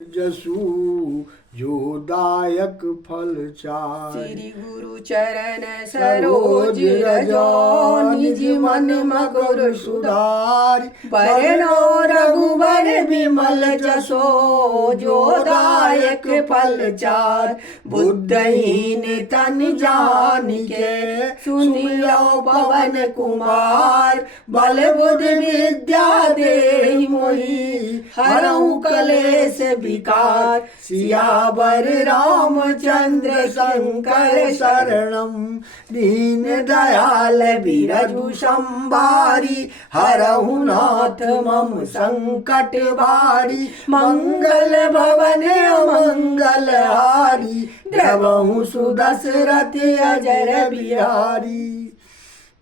जसु जोदायक फल चार। श्री गुरु चरण सरोज रजो निज मन मकुर सुधार। बरनो रघुबर विमल जसो जोदायक फल चार। बुद्धहीन तन जानिके सुनियो पवन कुमार। बल बुद्धि विद्या देहि मोहि हरहु कलेश विकार। सियावर रामचंद्र शंकर शरणम दीन दयाल बिरजु संभारी। हरहु नाथ मम संकट भारी। मंगल भवन मंगल हारी। द्रवहु सुदशरथ अजर बिहारी।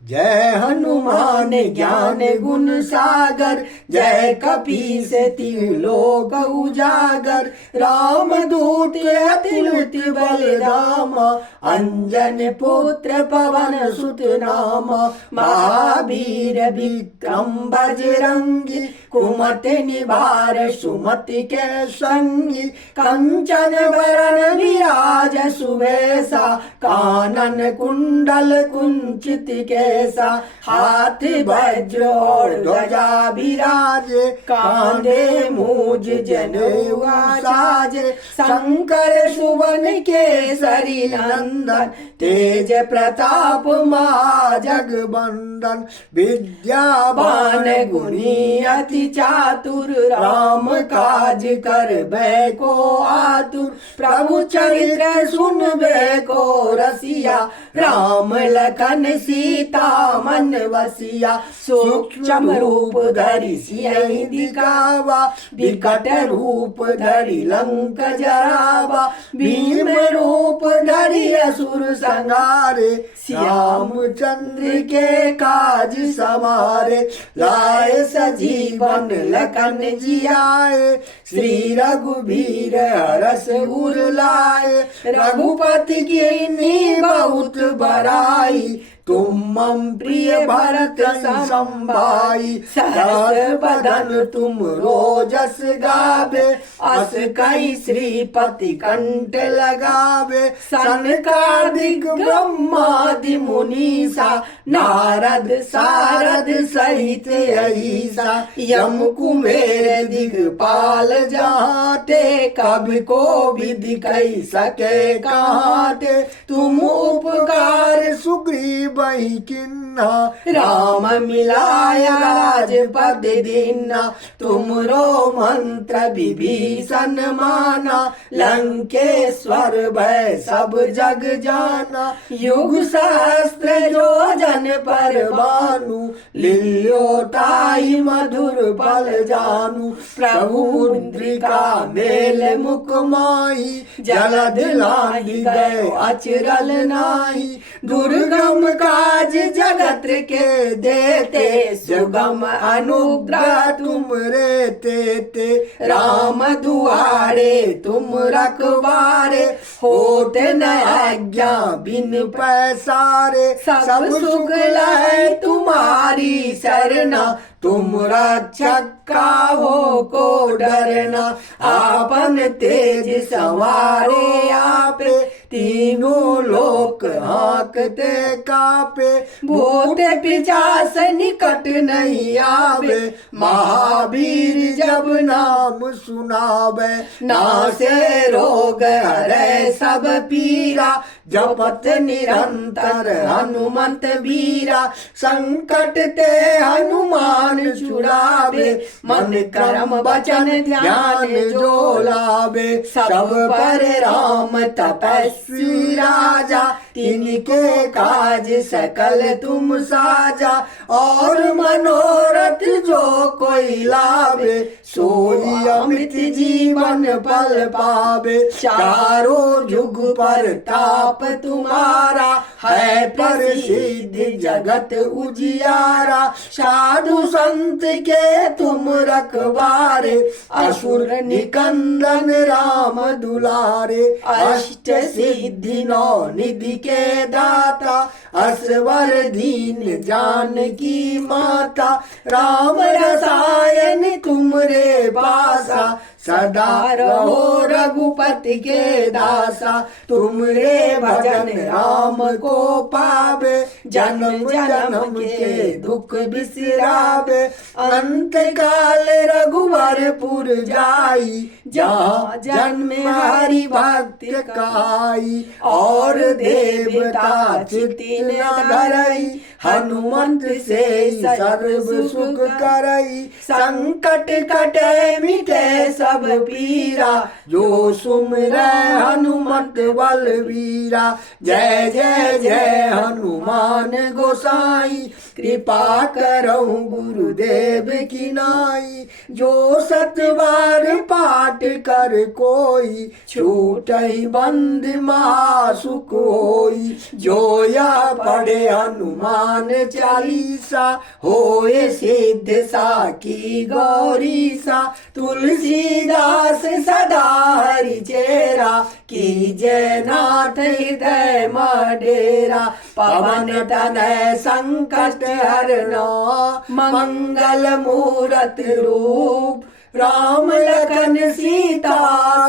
जय हनुमान ज्ञान गुण सागर। जय कपीस तिहु लोक उजागर। राम दूत अतुलित बलधामा। अंजन पुत्र पवन सुत नामा। महावीर विक्रम बजरंगी। कुमति निवार सुमति के संगी। कंचन बरन विराज सुवेशा। कानन कुंडल कुंचित के हाथ वज्र और ध्वजा विराजे। कांधे मूज जनेऊ साजे। शंकर सुवन केसरी नंदन। तेज प्रताप महाजगबंदन। विद्यावान गुणी अति चातुर। राम काज करबे को आतुर। प्रभु चरित्र सुनबे को रसिया। राम लखन सीता मन वसिया। सूक्ष्म रूप धरि सियहि दिखावा। विकट रूप धरि लंक जरावा। भीम रूप धरि असुर संहारे। श्यामचंद्र के काज समारे। लाए सजीवन लखन जियाए। श्री रघुबीर हरष उर लाए। रघुपति कीन्ही बहुत बड़ाई। तुम मम प्रिय भरत संभाई। सहस बदन तुम रोजस गावे। अस कई श्रीपति कंठ लगावे। सनकादिक ब्रह्मादि मुनीसा। नारद सारद सहित अहिसा। यम कुबेर दिगपाल जहाते। कवि को विधि कही सके कहाते। तुम उपकार सुग्रीव बही किन्ना। राम मिलाया राजपद दीन्ना। तुमरो मंत्र विभीषण माना। लंकेश्वर भय सब जग जाना। युग सहस्त्र जो जन पर भानु। लिल्योताई मधुर फल जानू। प्रभु मुद्रिका मेल मुख माही। जलद लांघि गए अचरल नाही। दुर्गम काज जगत के देते। सुगम अनुग्रह तुम रे तेते। राम दुआरे तुम रखवारे। होते न आज्ञा बिन पैसारे। सब सुख लय तुम्हारी सरना। तुम रक्षक काहो को डरना। आपन तेज सवारे आपे। तीनों लोक हाँकते कापे। भूत पिशाच निकट नहीं आवे। महावीर जब नाम सुनावे। नासे रोग हरै सब पीरा। जपत निरंतर हनुमंत बीरा। संकट ते हनुमान छुड़ावे। मन कर्म वचन ध्यान जो लावे। सब पर राम तपस्वी राजा। तिनके काज सकल तुम साजा। और मनोरथ जो कोई लावे। सोई अमृत जीवन फल पावे। चारों जुग पर ताप तुम्हारा। है प्रसिद्ध जगत उजियारा। साधु संत के तुम रखवारे। असुर निकंदन राम दुलारे। अष्ट सिद्धि नौ निधि के दाता। असवर दीन जानकी माता, राम रसायन तुमरे पासा, सदा रहो रघुपति के दासा। तुमरे भजन राम को पावे, जन्म जन्म के दुख बिसरावे। अंत काल रघुवरपुर जाई, जहाँ जन्म हरि भक्त काई। और देवता चित्ति न धरई, हनुमंत से सर्व सुख करई। संकट कटे मिटे सब पीरा, जो सुमिरै हनुमत बलवीरा। जय जय जय हनुमान गोसाई, कृपा करहु गुरुदेव की नाई। जो सतबार पाठ कर कोई, छूटहि बंद महासुख होई। जो या पढ़े हनुमान चालीसा, होए सिद्ध साकी गौरीसा। तुलसीदास सदा हरि चेरा, कीजय नाथ हृदय मडेरा। पवन तनय संकट हरना, मंगल मूरत रूप। राम लखन सीता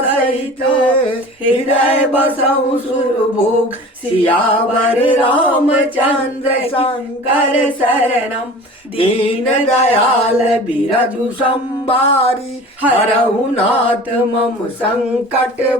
सहित, हृदय बसहु सुरभूप। सियावर रामचंद्र शंकर शरणम, दीन दयाल बिरजु संबारी। हरहु नाथ मम संकट